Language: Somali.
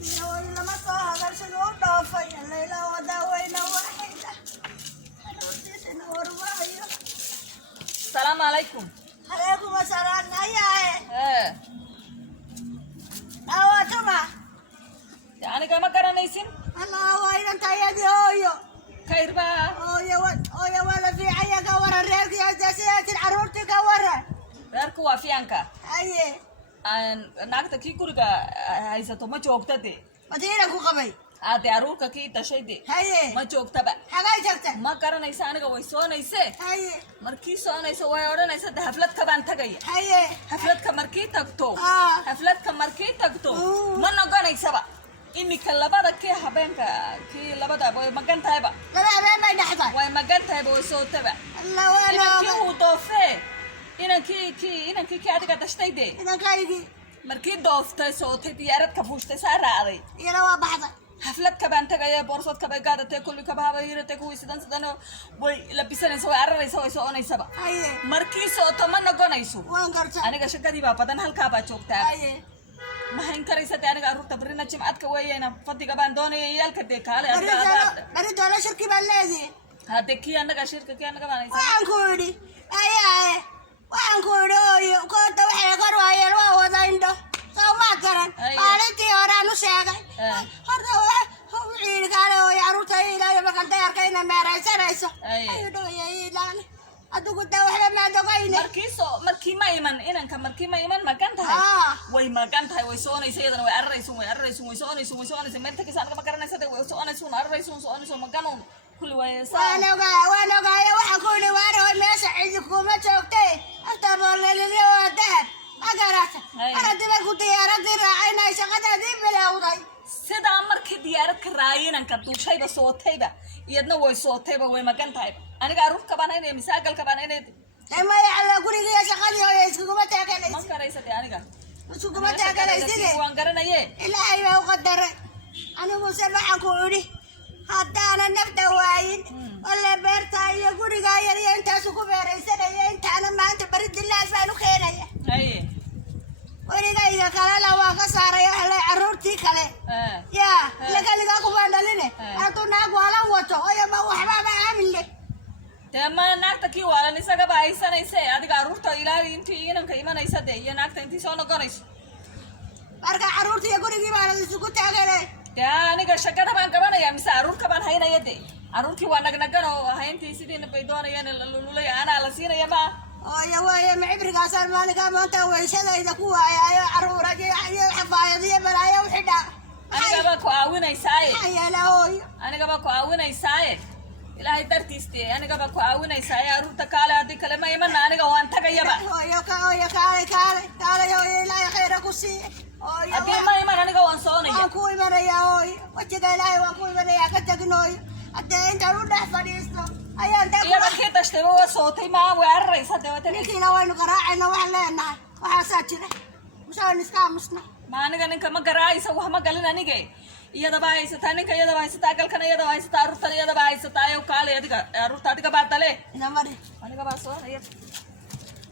يا ويلي ما صار شنو ضافي الليلة وداوينا واحدة أنا وديت نور وايو. السلام عليكم. عليكم السلام. هيا ايه أواتما يعني كما garanaysin الله وين أنت يا دي أويو khayr baa أويا ولا في عيا قورا ريك يا جسيات العروتي قورا reerku waa fiyanka هيا naagta kii guriga haysato ma joogta de مدينة كوكبي aade aruurka kii dhashay de هيا ma joogtaba حاجة جبتة ma garanaysa aniga way soonaysee هيا markii soonaysa way odhanaysa de hafladka baan tagaya هيا hafladka markii tagto Ah. hafladka markii tagto Mm. ma noqonaysaba imika labada kii habeenka kii labada way magan tahayba لا لا ما ينحضر way magan tahayba way sootaba الله وانا inankii uu doofee inankii adiga dhashtay de إذا كايدي markii dooftay sootay diyaarad ka fuushtay saa raacday يلا وبحضر xaflad kabaan tagaya boorsad kabay gaadatay kulli kabaaba yiratay kuwii sidan way labisanaysa way araraysa way soonaysaba هيا markii sooto ma noqonayso وين قرصة aniga shaqadii baa badan halkaa baa joogtaa هيا ma hayn karaysa dee aniga arruurta barina jimcadka weeyayna fadhiga baan doonaya yaalka dee kaale بريد ولا شركي بالذي hadee kii anaga shirka kii anaga baanaysa وين كودي هيا وين كودي كنت وحي قروا هيا الواو ذايندو سو ما كرن أيه. قالتي ورانو شاقي أه. هذا هو عيد قالوا يا روتا إلى يوم كنت يركينا ما رئيسا رئيسا أيه. أيدو يا إيلان أدو قد وحي ما دوغيني markii ma iman inanka markii ma iman magan tahay Ah. way magan tahay way soonaysa iyadana way araraysun way soonaysa meel tagisa anaga ma garanaysa de way soonaysun maganuun kulli way وانا قاية وحا كودي وانا هو ماشي عيدكو ما توقتي أفتر بولي ودهب ما قرأت أيه. أنا دبكو ديارتي راعينا شقدا دي بلا وضي sidaa markii diyaarad ka raayinanka duushayba sootayba iyadna way sootayba way magan tahayba aniga arruurka baan haynaya misaagalka baan haynaya لما يعلى قولي يا شقدي هو يسكو ما ma تاكلي karaysa de aniga يسكو ما تاكلي سيدي waan garanaye إلهي ما قدر أنا مسلم عن كودي حتى أنا نبدا واين ولا بيرتا يا قولي يا أنت سكو بيريسنا يا أنت أنا ما أنت برد الله فانو خيريا haye وريغايga kale la waa ka saaraya xalay caruurtii kale ya laga ku bandalene adu naag walan wato ayo ma waxba ma aamille dee ma naagta kii waalan isaga ba haysanayse adiga arruurta ilaali intii inanka imanaysa de iyo naagta intii soo noqonayso marka caruurtii gurigii baa la isugu taagay dee aniga shaqada baan qabanaya mise arruurka baan haynaya de arruurkii waa nagnagan oo hayntii sidiina bay doonayeen lululay anaa la siinaya ma ayo way ma ibrigaas maalka maanta weeshadayda ku waayayo caruuraji iyo xafaayadiyo balaayo xidha aniga ba ku caawinaysaaye ayala hooy aniga ba ku caawinaysaaye ilaahay dartiiste aniga ba ku caawinaysaaye arruurta kaale haddii kale ma imana aniga waan tagayaba ayo kaale ilaahay khayra ku sii haddii ma iman aniga waan soonaya waan ku imanaya hooy wajiga ilaahay waan ku imanaya ka tagnooy haddee intaan u dhex fadhiisto ayaan iyada kii dashtayba waa sootay maa way araraysa dee wata ninkiina waynu garaacayna waxaan leenahay waxaasaa jira musaan iska aamusna ma aniga ninka ma garaaysa wax ma galin anige iyadaba haysataa ninka iyadaba haysataa galkana iyadaba haysataa arruurtana iyadaba haysataa ayo kaale adiga arruurta adiga baa dale ina mari aniga baa soonaya